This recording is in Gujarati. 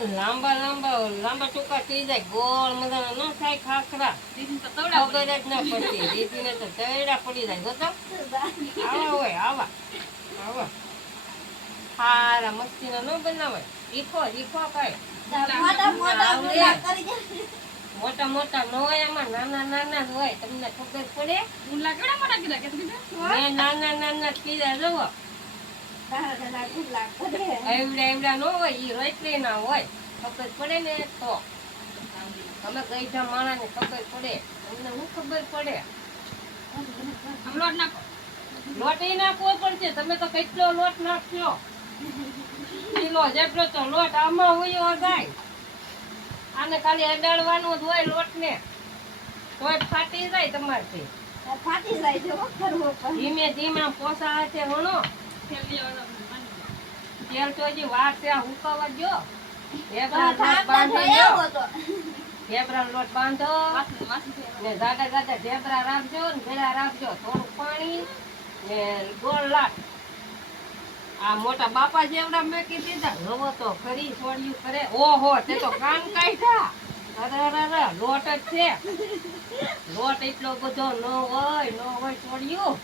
લાંબા લાંબા લાંબા ટૂંકા થઈ જાય ગોળ મજાના ન થાય ખાખરા ખબર જ ના પડતી દીદીને તો તૈડા પડી જાય જોતો આવા હોય આવા આવા હારા મસ્તીના ન બનાવાય શીખો શીખો કઈ મોટા મોટા ન હોય આમાં નાના નાના જ હોય તમને ખબર પડે મેં નાના નાના કીધા જવો એવડા એવડા ન હોય ઈ રોટલી ના હોય ખબર પડે ને તો તમે ગઈઢા માણા ને ખબર પડે તમને શું ખબર પડે લોટ એ નાખવો પડશે તમે તો કેટલો લોટ નાખશો કિલો જેટલો તો લોટ આમાં હોય જાય આને ખાલી અડાડવાનું જ હોય લોટ ને તોય ફાટી જાય તમારથી ફાટી જાય જો કરવો ધીમે ધીમે પોસા હાથે વણો તેલ તો હજી વાર છે આ હુકાવા જો ઢેબરા લોટ બાંધો ને જાડા જાડા ઢેબરા રાખજો ને ભેળા રાખજો થોડું પાણી ને ગોળ લાટ આ મોટા બાપા જેવડા મેં કીધી દીધા રવો તો ખરી છોડ્યું કરે ઓહો તે તો કાન કાઢ્યા અરે લોટ જ છે લોટ એટલો બધો ન હોય છોડ્યું